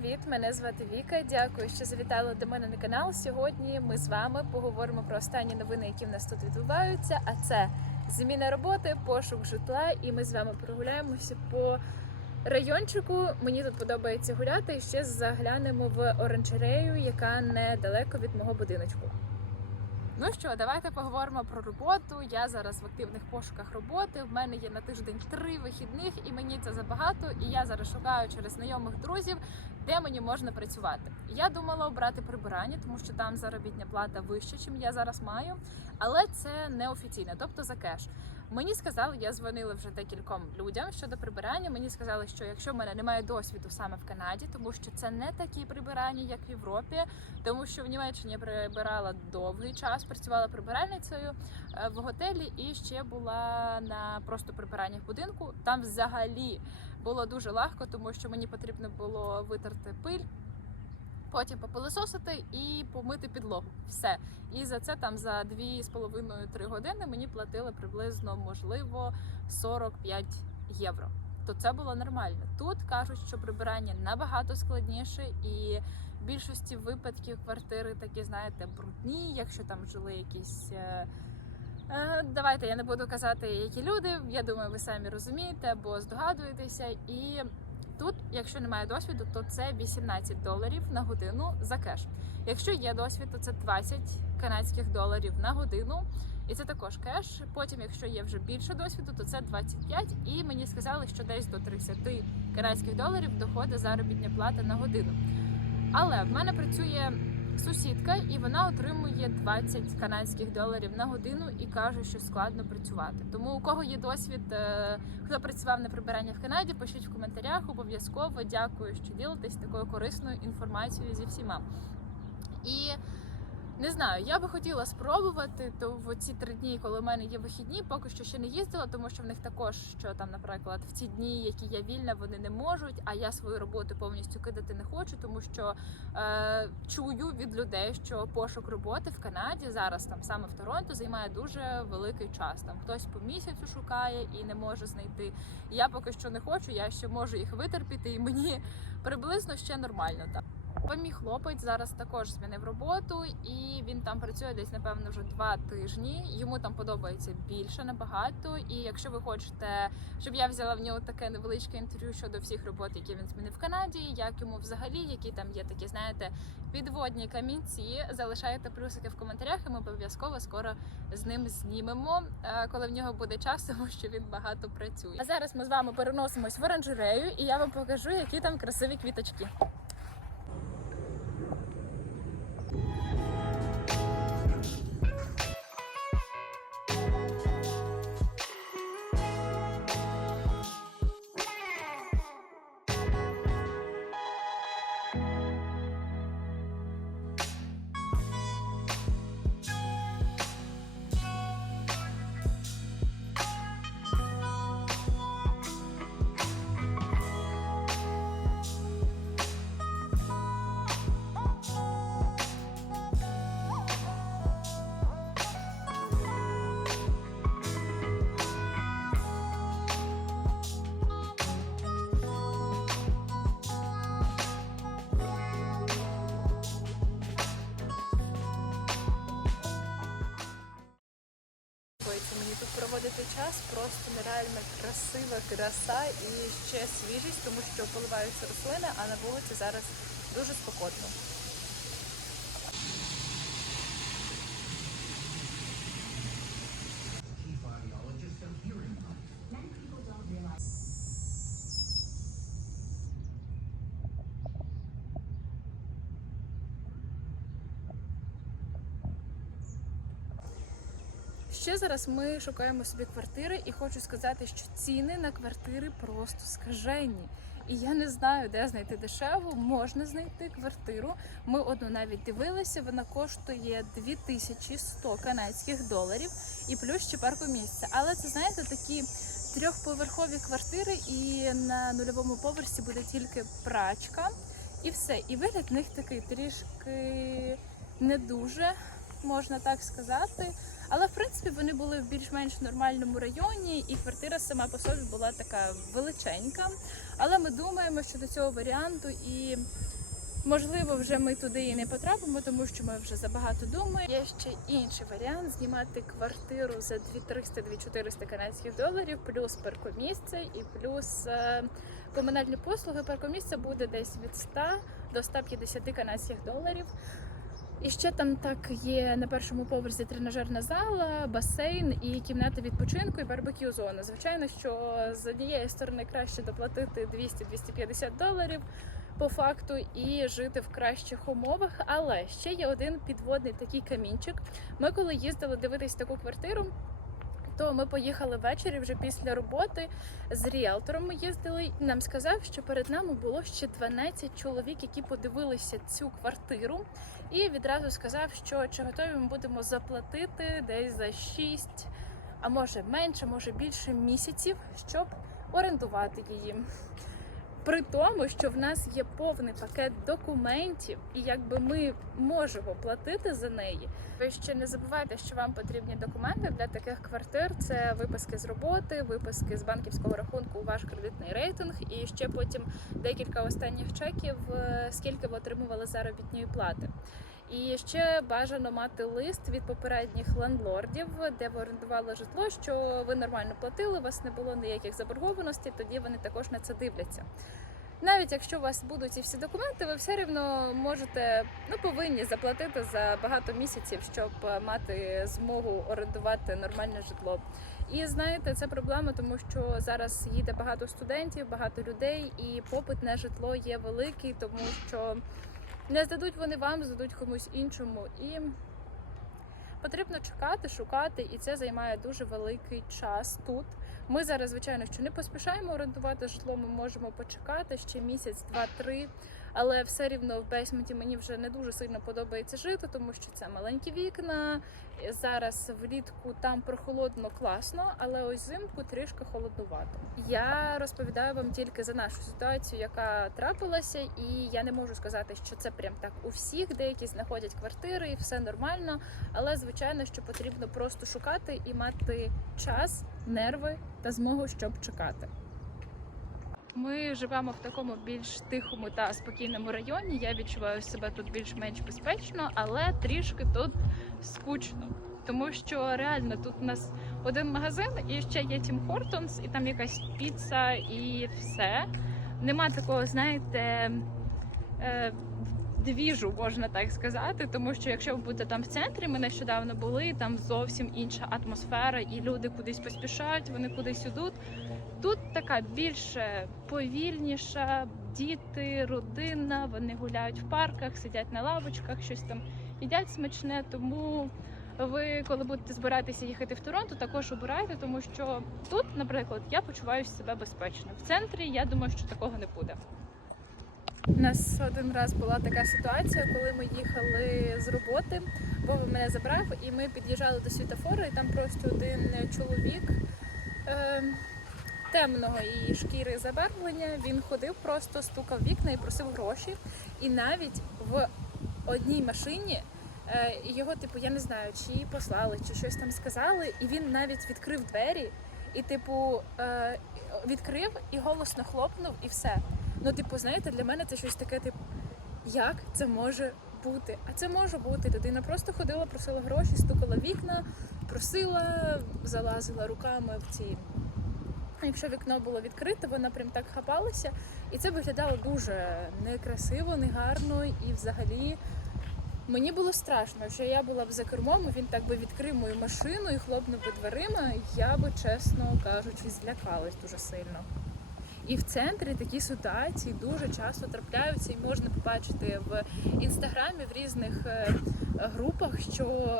Привіт, мене звати Віка. Дякую, що завітали до мене на канал. Сьогодні ми з вами поговоримо про останні новини, які в нас тут відбуваються. А це зміна роботи, пошук житла, і ми з вами прогуляємося по райончику. Мені тут подобається гуляти. І ще заглянемо в оранжерею, яка недалеко від мого будиночку. Ну що, давайте поговоримо про роботу. Я зараз в активних пошуках роботи. В мене є на тиждень три вихідних, і мені це забагато. І я зараз шукаю через знайомих друзів, де мені можна працювати. Я думала обрати прибирання, тому що там заробітня плата вища, чим я зараз маю, але це не офіційне, тобто за кеш. Мені сказали, я дзвонила вже декільком людям щодо прибирання. Мені сказали, що якщо в мене немає досвіду саме в Канаді, тому що це не такі прибирання, як в Європі, тому що в Німеччині я прибирала довгий час, працювала прибиральницею е, в готелі і ще була на просто прибираннях будинку. Там взагалі було дуже легко, тому що мені потрібно було витерти пиль. Потім попилисосити і помити підлогу. Все. І за це там за 2,5-3 години мені платили приблизно, можливо, 45 євро. То це було нормально. Тут кажуть, що прибирання набагато складніше, і в більшості випадків квартири такі, знаєте, брудні, якщо там жили якісь. е, е, Давайте я не буду казати, які люди. Я думаю, ви самі розумієте або здогадуєтеся. І тут, якщо немає досвіду, то це 18 доларів на годину за кеш. Якщо є досвід, то це 20 канадських доларів на годину. І це також кеш. Потім, якщо є вже більше досвіду, то це 25. І мені сказали, що десь до 30 канадських доларів доходить заробітня плата на годину. Але в мене працює сусідка, і вона отримує 20 канадських доларів на годину і каже, що складно працювати. Тому у кого є досвід, е, хто працював на прибирання в Канаді, пишіть в коментарях. Обов'язково дякую, що ділитесь такою корисною інформацією зі всіма. І не знаю, я би хотіла спробувати, то в ці три дні, коли в мене є вихідні, поки що ще не їздила, тому що в них також, що там, наприклад, в ці дні, які я вільна, вони не можуть. А я свою роботу повністю кидати не хочу, тому що е, чую від людей, що пошук роботи в Канаді зараз там саме в Торонто займає дуже великий час. Там хтось по місяцю шукає і не може знайти. Я поки що не хочу, я ще можу їх витерпіти, і мені приблизно ще нормально там. Бо мій хлопець зараз також змінив роботу, і він там працює десь, напевно, вже два тижні. Йому там подобається більше набагато. І якщо ви хочете, щоб я взяла в нього таке невеличке інтерв'ю щодо всіх робот, які він змінив в Канаді, як йому взагалі, які там є такі, знаєте, підводні камінці, залишайте плюсики в коментарях, і ми обов'язково скоро з ним знімемо, е, коли в нього буде час, тому що він багато працює. А зараз ми з вами переносимось в оранжерею, і я вам покажу, які там красиві квіточки. Мені тут проводити час, просто нереально красива краса і ще свіжість, тому що поливаються рослини, а на вулиці зараз дуже спекотно. Ще зараз ми шукаємо собі квартири, і хочу сказати, що ціни на квартири просто скажені. І я не знаю, де знайти дешеву. Можна знайти квартиру. Ми одну навіть дивилися. Вона коштує 2100 канадських доларів і плюс ще парку місця. Але це знаєте такі трьохповерхові квартири, і на нульовому поверсі буде тільки прачка, і все. І вигляд в них такий трішки не дуже. Можна так сказати. Але в принципі вони були в більш-менш нормальному районі, і квартира сама по собі була така величенька. Але ми думаємо щодо цього варіанту, і можливо вже ми туди і не потрапимо, тому що ми вже забагато думаємо. Є ще інший варіант знімати квартиру за 2300-2400 канадських доларів, плюс паркомісце і плюс е, комунальні послуги. Паркомісце буде десь від 100 до 150 канадських доларів. І ще там так є на першому поверсі тренажерна зала, басейн і кімната відпочинку і барбекю зона. Звичайно, що з однієї сторони краще доплатити 200-250 доларів по факту і жити в кращих умовах. Але ще є один підводний такий камінчик. Ми коли їздили дивитись таку квартиру. То ми поїхали ввечері вже після роботи з ріелтором. Ми їздили. Нам сказав, що перед нами було ще 12 чоловік, які подивилися цю квартиру, і відразу сказав, що чи готові ми будемо заплатити десь за 6, а може менше, може більше місяців, щоб орендувати її. При тому, що в нас є повний пакет документів, і якби ми можемо платити за неї. Ви ще не забувайте, що вам потрібні документи для таких квартир. Це виписки з роботи, виписки з банківського рахунку, ваш кредитний рейтинг, і ще потім декілька останніх чеків, е, скільки ви отримували заробітної плати. І ще бажано мати лист від попередніх лендлордів, де ви орендували житло, що ви нормально платили, у вас не було ніяких заборгованостей, тоді вони також на це дивляться. Навіть якщо у вас будуть ці всі документи, ви все рівно можете ну повинні заплатити за багато місяців, щоб е, мати змогу орендувати нормальне житло. І знаєте, це проблема, тому що зараз їде багато студентів, багато людей, і попит на житло є великий, тому що не здадуть вони вам, здадуть комусь іншому. І потрібно чекати, шукати, і це займає дуже великий час тут. Ми зараз, звичайно, що не поспішаємо орендувати житло. Ми можемо почекати ще місяць, два-три. Але все рівно в бейсменті мені вже не дуже сильно подобається жити, тому що це маленькі вікна. Зараз влітку там прохолодно класно, але ось взимку трішки холоднувато. Я розповідаю вам тільки за нашу ситуацію, яка трапилася, і я не можу сказати, що це прям так у всіх. Деякі знаходять квартири і все нормально. Але звичайно, що потрібно просто шукати і мати час, нерви та змогу, щоб чекати. Ми живемо в такому більш тихому та спокійному районі. Я відчуваю себе тут більш-менш безпечно, але трішки тут скучно. Тому що реально тут у нас один магазин і ще є Тім Хортонс, і там якась піца і все. Нема такого, знаєте, е, двіжу, можна так сказати. Тому що якщо ви будете там в центрі, ми нещодавно були, там зовсім інша атмосфера, і люди кудись поспішають, вони кудись ідуть. Тут така більше повільніша, діти, родина, вони гуляють в парках, сидять на лавочках, щось там їдять смачне. Тому ви, коли будете збиратися їхати в Торонто, також обирайте, тому що тут, наприклад, я почуваюся себе безпечно. В центрі я думаю, що такого не буде. У нас один раз була така ситуація, коли ми їхали з роботи. Вова мене забрав, і ми під'їжджали до світофору, і там просто один чоловік. Е- темного і шкіри забарвлення. Він ходив, просто стукав вікна і просив гроші. І навіть в одній машині е, його, типу, я не знаю, чи послали, чи щось там сказали, і він навіть відкрив двері і, типу, е, відкрив і голосно хлопнув, і все. Ну, типу, знаєте, для мене це щось таке, типу, як це може бути? А це може бути. Людина просто ходила, просила гроші, стукала вікна, просила, залазила руками в ці. Якщо вікно було відкрите, вона прям так хапалася, і це виглядало дуже некрасиво, негарно. І взагалі мені було страшно, що я була б за кермом, він так би відкрив мою машину і хлопнув би дверима. Я би, чесно кажучи, злякалась дуже сильно. І в центрі такі ситуації дуже часто трапляються, і можна побачити в інстаграмі в різних е, групах, що,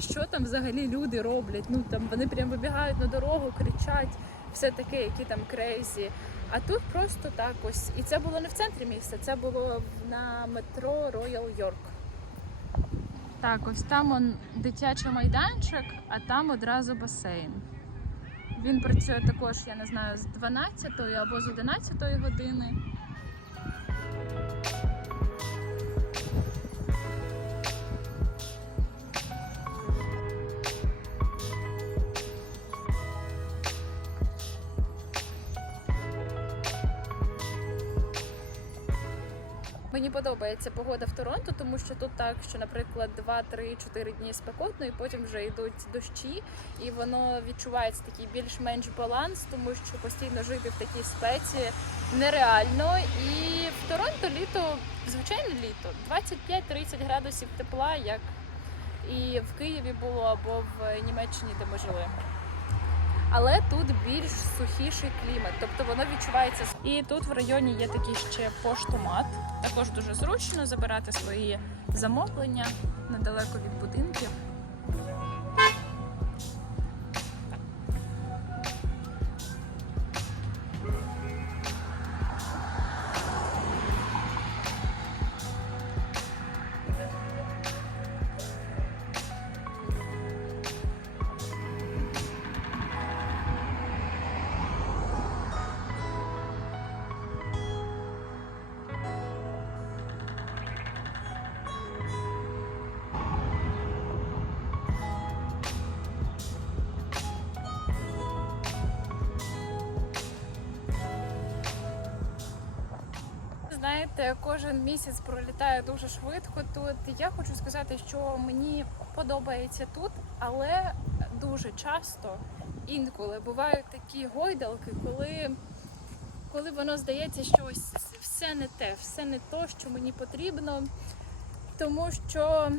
що там взагалі люди роблять. Ну там вони прям вибігають на дорогу, кричать все таке, які там крейзі. А тут просто так ось. І це було не в центрі міста, це було на метро Роял Йорк. Так, ось там он дитячий майданчик, а там одразу басейн. Він працює також, я не знаю, з 12 або з 11 години. Подобається погода в Торонто, тому що тут так, що, наприклад, 2-3-4 дні спекотно, і потім вже йдуть дощі, і воно відчувається такий більш-менш баланс, тому що постійно жити в такій спеці нереально. І в Торонто літо, звичайно, літо 25-30 градусів тепла, як і в Києві було або в Німеччині, де ми жили. Але тут більш сухіший клімат, тобто воно відчувається. І тут в районі є такий ще поштомат. Також дуже зручно забирати свої замовлення недалеко від будинків. Знаєте, кожен місяць пролітає дуже швидко. Тут я хочу сказати, що мені подобається тут, але дуже часто інколи бувають такі гойдалки, коли, коли воно здається, що все не те, все не то, що мені потрібно. Тому що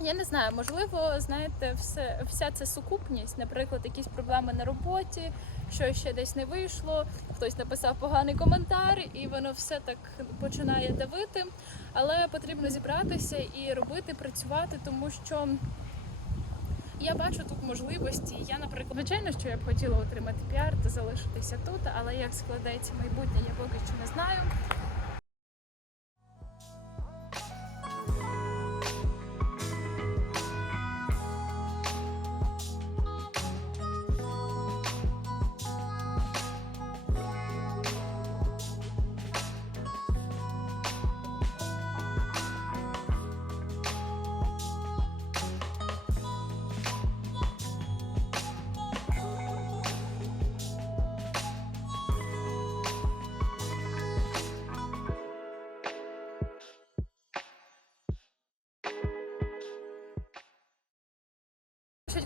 я не знаю, можливо, знаєте, все, вся ця сукупність, наприклад, якісь проблеми на роботі, що ще десь не вийшло, хтось написав поганий коментар, і воно все так починає давити. Але потрібно зібратися і робити, працювати, тому що я бачу тут можливості. Я, наприклад, звичайно, що я б хотіла отримати піар та залишитися тут, але як складеться майбутнє, я поки що не знаю.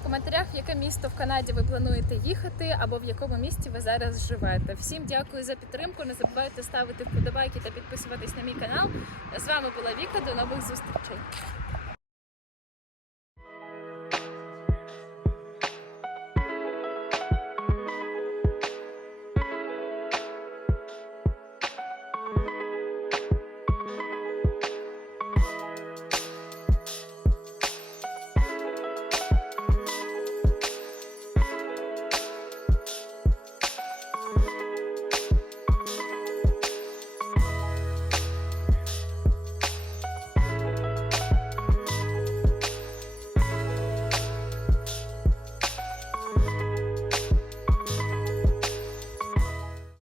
Коментарях, в яке місто в Канаді ви плануєте їхати, або в якому місті ви зараз живете. Всім дякую за підтримку. Не забувайте ставити вподобайки та підписуватись на мій канал. З вами була Віка. До нових зустрічей.